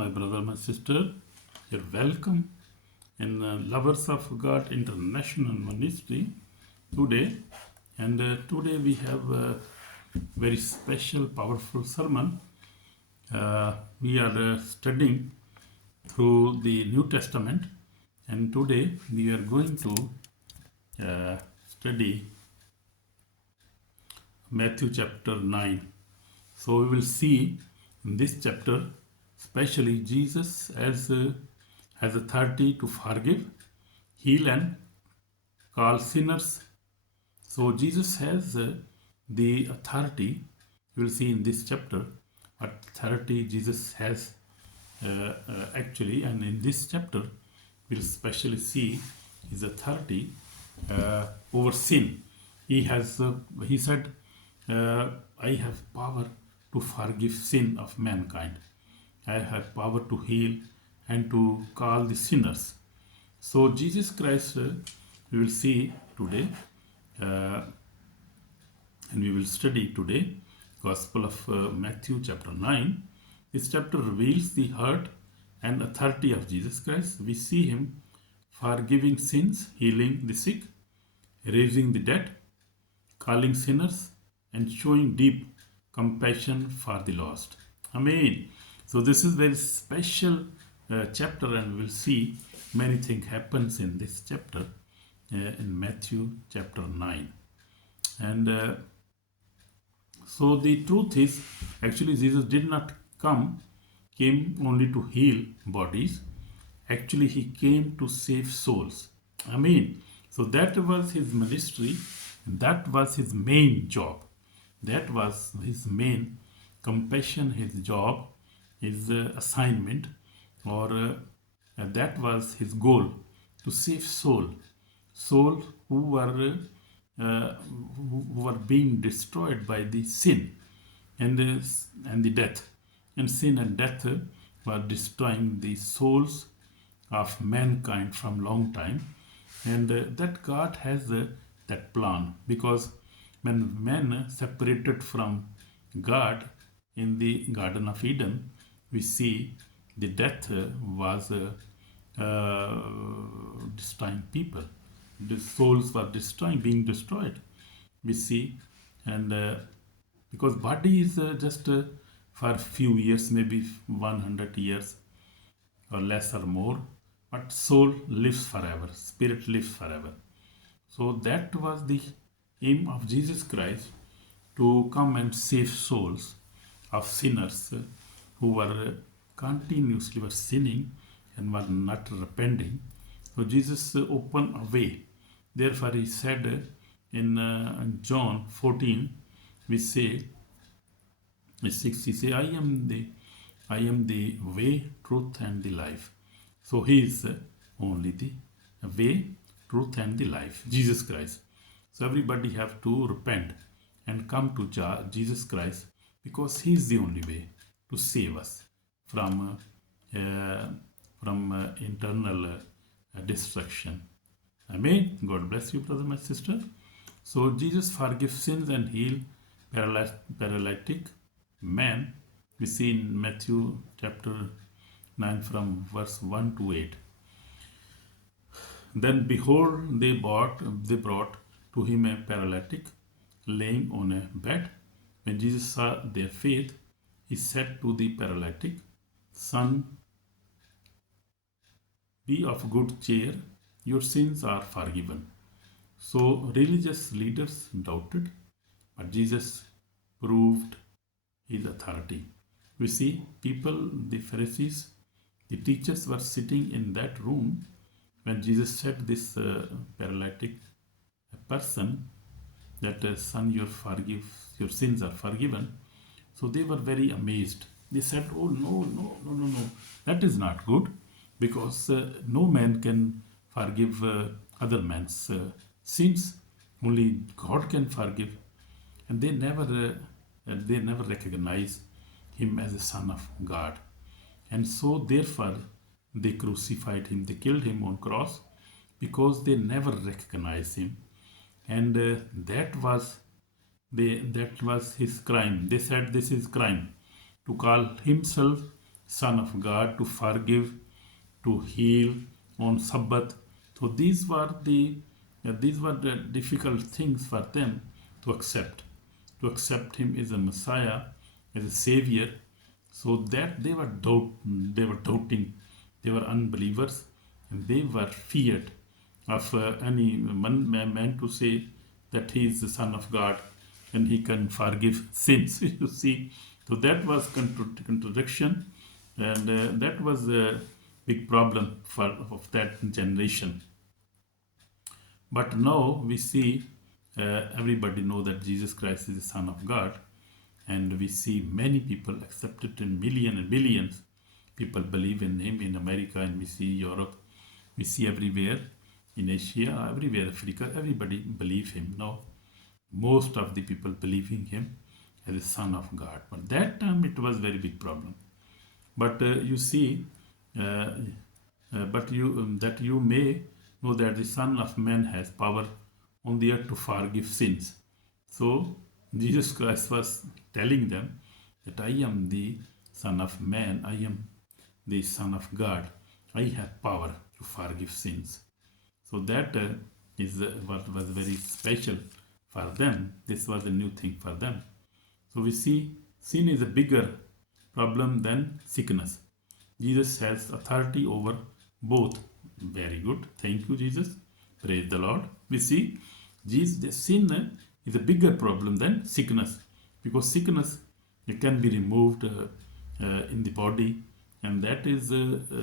my brother, my sister. You're welcome in Lovers of God International Ministry today. And today we have a very special, powerful sermon. We are studying through the New Testament, and today we are going to study Matthew chapter 9. So we will see in this chapter, especially Jesus has authority to forgive, heal, and call sinners. So Jesus has the authority. You will see in this chapter what authority Jesus has actually, and in this chapter we'll especially see his authority over sin. He said, I have power to forgive sin of mankind. I have power to heal and to call the sinners. So Jesus Christ, we will see today, and we will study today, Gospel of Matthew chapter 9. This chapter reveals the heart and authority of Jesus Christ. We see him forgiving sins, healing the sick, raising the dead, calling sinners, and showing deep compassion for the lost. Amen. So this is very special chapter, and we'll see many things happens in this chapter in Matthew chapter 9. And so the truth is, actually Jesus did not came only to heal bodies. Actually he came to save souls. Amen. So that was his ministry, and that was his main job. That was his main compassion, his job, his assignment, or that was his goal, to save souls who were being destroyed by the sin and the death. And sin and death were destroying the souls of mankind from long time. And that God has that plan, because when man separated from God in the Garden of Eden, we see the death was destroying people. The souls were being destroyed. We see, and because body is just for a few years, maybe 100 years or less or more, but soul lives forever, spirit lives forever. So that was the aim of Jesus Christ, to come and save souls of sinners who were continuously were sinning and were not repenting. So Jesus opened a way. Therefore he said in John 14, we say, 6, he say, I am the way, truth, and the life. So he is only the way, truth, and the life, Jesus Christ. So everybody have to repent and come to Jesus Christ, because he is the only way to save us from internal destruction. Amen. God bless you, brother, my sister. So Jesus forgives sins and heal paralytic man. We see in Matthew chapter 9 from verse 1 to 8. Then behold, they brought to him a paralytic laying on a bed. When Jesus saw their faith, he said to the paralytic, Son, be of good cheer, your sins are forgiven. So religious leaders doubted, but Jesus proved his authority. We see people, the Pharisees, the teachers were sitting in that room when Jesus said this paralytic person that son, your sins are forgiven. So they were very amazed. They said, oh no, that is not good, because no man can forgive other man's sins. Only God can forgive. And they never recognize him as a son of God. And so therefore they crucified him, they killed him on cross, because they never recognized him. And that was his crime. They said this is crime, to call himself Son of God, to forgive, to heal on Sabbath. So these were the difficult things for them to accept. To accept him as a Messiah, as a Savior, so that they were doubting, they were unbelievers, and they were feared of any man to say that he is the Son of God and he can forgive sins. You see, so that was contradiction, and that was a big problem of that generation. But now we see everybody know that Jesus Christ is the Son of God, and we see many people accept it in millions and billions. People believe in him in America, and we see Europe, we see everywhere, in Asia, everywhere, Africa, everybody believe him now. Most of the people believing him as a Son of God. But that time it was very big problem. But you see, uh, but you that you may know that the Son of Man has power on the earth to forgive sins. So Jesus Christ was telling them that I am the Son of Man, I am the Son of God, I have power to forgive sins. So that is what was very special for them. This was a new thing for them. So we see sin is a bigger problem than sickness. Jesus has authority over both. Very good. Thank you, Jesus. Praise the Lord. We see Jesus, the sin is a bigger problem than sickness, because sickness, it can be removed in the body, and that is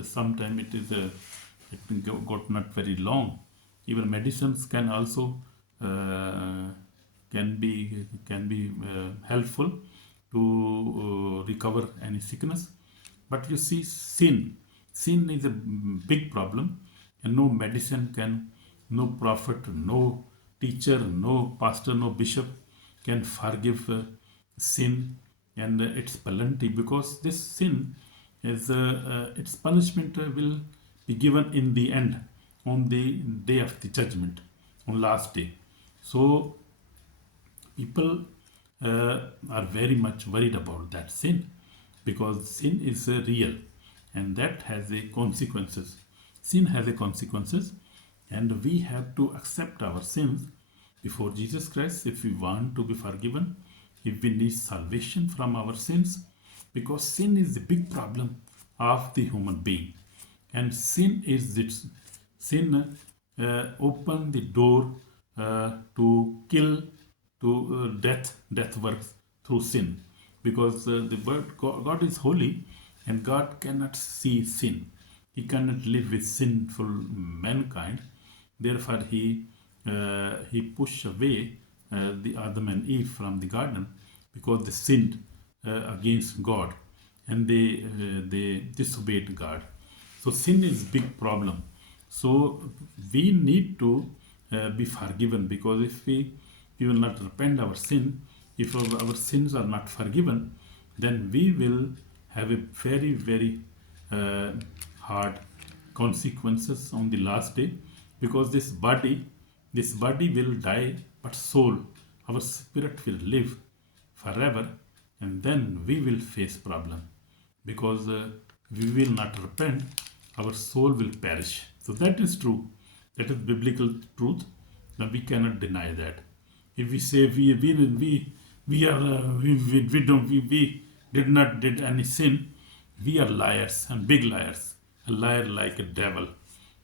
sometimes it got not very long. Even medicines can also uh, can be helpful to recover any sickness. But you see, sin is a big problem, and no medicine can, no prophet, no teacher, no pastor, no bishop can forgive sin and its penalty, because this sin is its punishment will be given in the end, on the day of the judgment, on last day. So people are very much worried about that sin, because sin is real, and that has a consequences. Sin has a consequences, and we have to accept our sins before Jesus Christ if we want to be forgiven, if we need salvation from our sins, because sin is the big problem of the human being. And sin open the door to kill, to death works through sin, because the word God is holy, and God cannot see sin, he cannot live with sinful mankind. Therefore he pushed away the Adam and Eve from the garden, because they sinned against God, and they disobeyed God. So sin is big problem. So we need to be forgiven, because if we will not repent our sin, if our sins are not forgiven, then we will have a very very uh, hard consequences on the last day, because this body will die, but soul, our spirit will live forever, and then we will face problem, because we will not repent, our soul will perish. So that is true, that is biblical truth. Now we cannot deny that. If we say we are we don't we did not did any sin, we are liars, and big liars, a liar like a devil.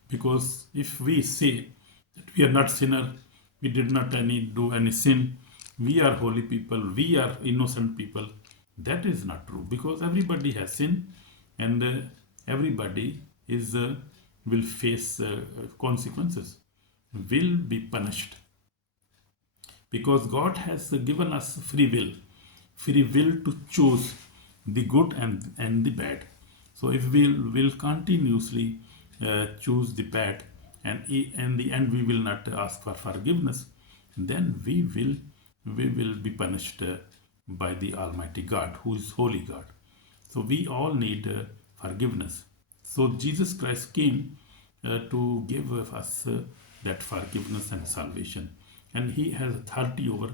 Because if we say that we are not sinner, we did not do any sin, we are holy people, we are innocent people, that is not true, because everybody has sin, and everybody is will face consequences, will be punished, because God has given us free will to choose the good and the bad. So if we will continuously choose the bad, and in the end we will not ask for forgiveness, then we will be punished by the Almighty God, who is holy God. So we all need forgiveness. So Jesus Christ came to give us that forgiveness and salvation, and he has authority over,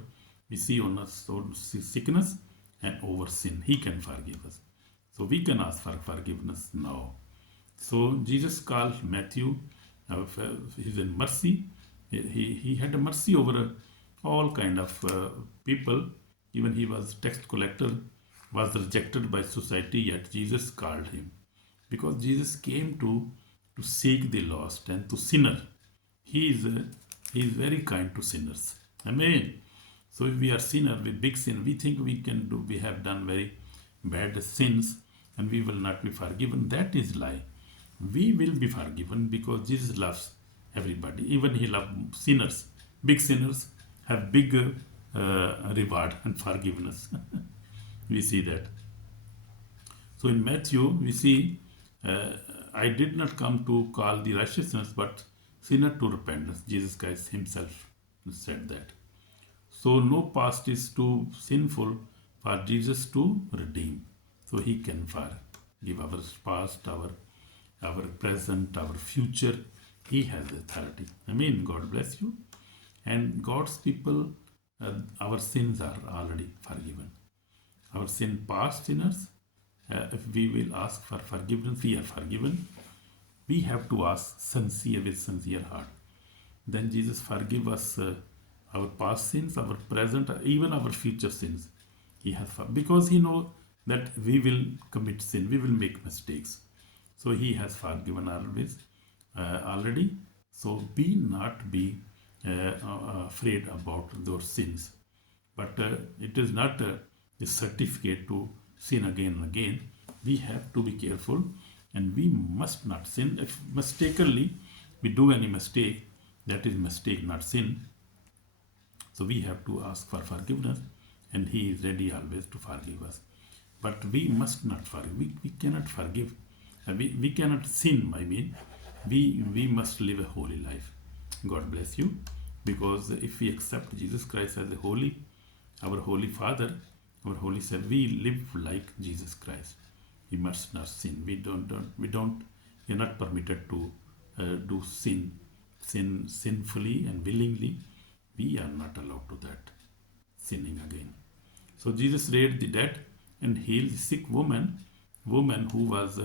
we see, on us, on sickness and over sin. He can forgive us. So we can ask for forgiveness now. So Jesus called Matthew, he's in mercy. He had a mercy over all kind of people. Even he was tax collector, was rejected by society, yet Jesus called him. Because Jesus came to seek the lost and to sinner. He is very kind to sinners. Amen. So if we are sinner with big sin, we think we have done very bad sins and we will not be forgiven. That is lie. We will be forgiven because Jesus loves everybody. Even he loves sinners. Big sinners have big reward and forgiveness. We see that. So in Matthew, we see, I did not come to call the righteousness, but sinner to repentance. Jesus Christ himself said that. So no past is too sinful for Jesus to redeem. So he can forgive our past, our present, our future. He has authority. Amen. God bless you. And God's people, our sins are already forgiven. Our sin past sinners, if we will ask for forgiveness, we are forgiven. We have to ask sincere with sincere heart. Then Jesus forgive us our past sins, our present, even our future sins. He has because he know that we will commit sin, we will make mistakes. So he has forgiven always already. So be not be afraid about those sins. But it is not a certificate to sin again and again. We have to be careful and we must not sin. If mistakenly we do any mistake, that is mistake, not sin. So we have to ask for forgiveness and he is ready always to forgive us. But we must not forgive. We cannot forgive. We cannot sin, I mean. We must live a holy life. God bless you. Because if we accept Jesus Christ as our Holy Father, our Holy Savior, we live like Jesus Christ. We must not sin. We are not permitted to do sinfully and willingly. We are not allowed to that, sinning again. So Jesus raised the dead and healed the sick woman who was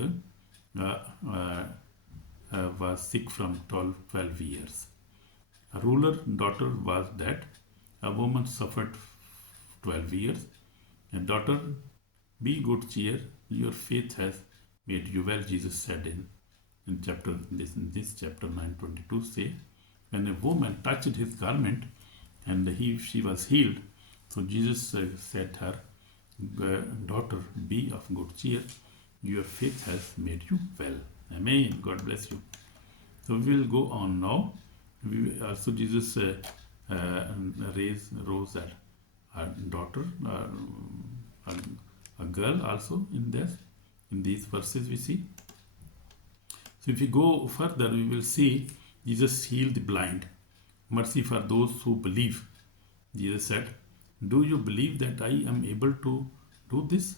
sick from 12 years. A ruler daughter was dead. A woman suffered 12 years. And daughter, be good cheer. Your faith has made you well. Jesus said in this chapter 9:22 say, when a woman touched his garment and she was healed. So Jesus said her, daughter, be of good cheer. Your faith has made you well. Amen. God bless you. So we will go on now. Also Jesus rose a daughter, a girl also in these verses we see. So if we go further, we will see Jesus healed the blind. Mercy for those who believe. Jesus said, do you believe that I am able to do this?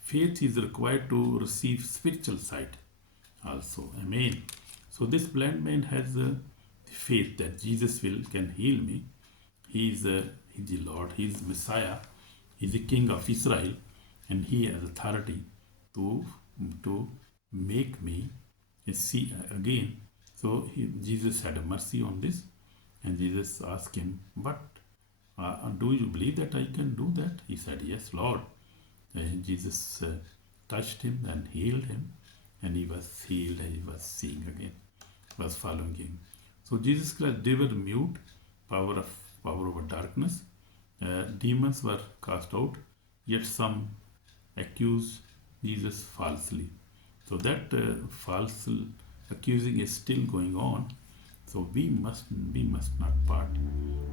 Faith is required to receive spiritual sight also. Amen. So this blind man has the faith that Jesus can heal me. He is the Lord. He is Messiah. He is the King of Israel, and he has authority to make me see again. So Jesus had a mercy on this, and Jesus asked him, "But do you believe that I can do that?" He said, "Yes, Lord." And Jesus touched him and healed him, and he was healed and he was seeing again, was following him. So Jesus Christ delivered mute, power over darkness. Demons were cast out, yet some accuse Jesus falsely. So that false accusing is still going on. So we must not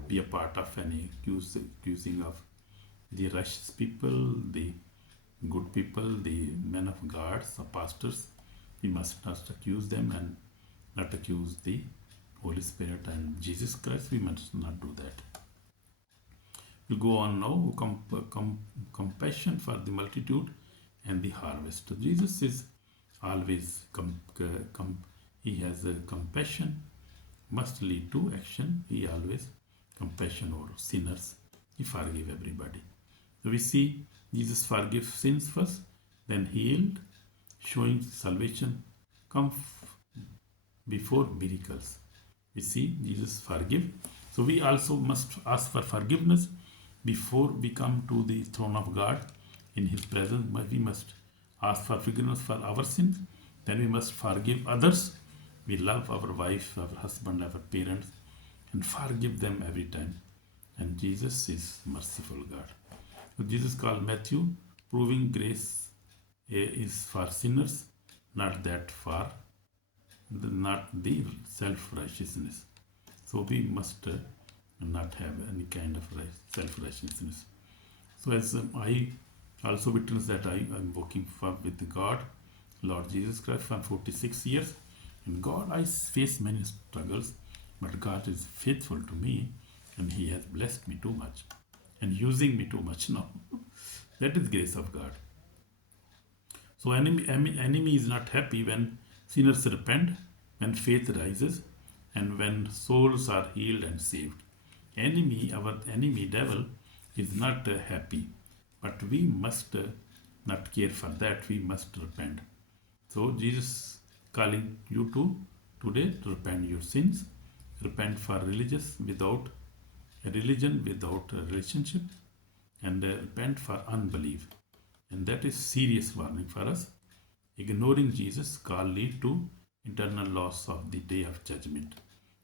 be a part of any accusing of the righteous people, the good people, the men of God, the pastors. We must not accuse them and not accuse the Holy Spirit and Jesus Christ. We must not do that. We'll go on now. Compassion for the multitude and the harvest. Jesus is always he has a compassion, must lead to action. He always compassion over sinners. He forgive everybody. So we see Jesus forgive sins first then healed, showing salvation come before miracles. We see Jesus forgive. So we also must ask for forgiveness before we come to the throne of God in His presence. We must ask for forgiveness for our sins. Then we must forgive others. We love our wife, our husband, our parents, and forgive them every time. And Jesus is merciful God. So Jesus called Matthew, proving grace is for sinners, not not the self-righteousness. So we must not have any kind of self-righteousness. So as I also witness that I am working with God, Lord Jesus Christ for 46 years. And God, I face many struggles, but God is faithful to me and He has blessed me too much and using me too much now. That is grace of God. So enemy is not happy when sinners repent, when faith rises, and when souls are healed and saved. Our enemy devil is not happy, but we must not care for that. We must repent. So Jesus calling you to today to repent your sins, repent for religion without a relationship, and repent for unbelief. And that is serious warning for us. Ignoring Jesus' call lead to eternal loss of the day of judgment.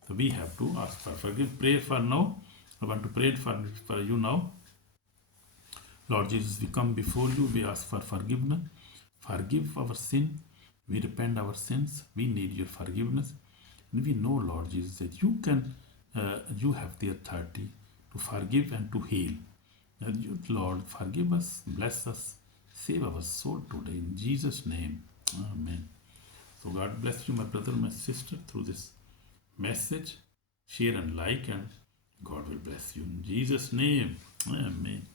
So we have to ask for forgiveness. Pray for now. I want to pray for you now. Lord Jesus, we come before you. We ask for forgiveness. Forgive our sin. We repent our sins. We need your forgiveness. And we know, Lord Jesus, that you have the authority to forgive and to heal. And you, Lord, forgive us, bless us, save our soul today. In Jesus' name, amen. So God bless you, my brother, my sister, through this message. Share and like, and God will bless you. In Jesus' name, amen.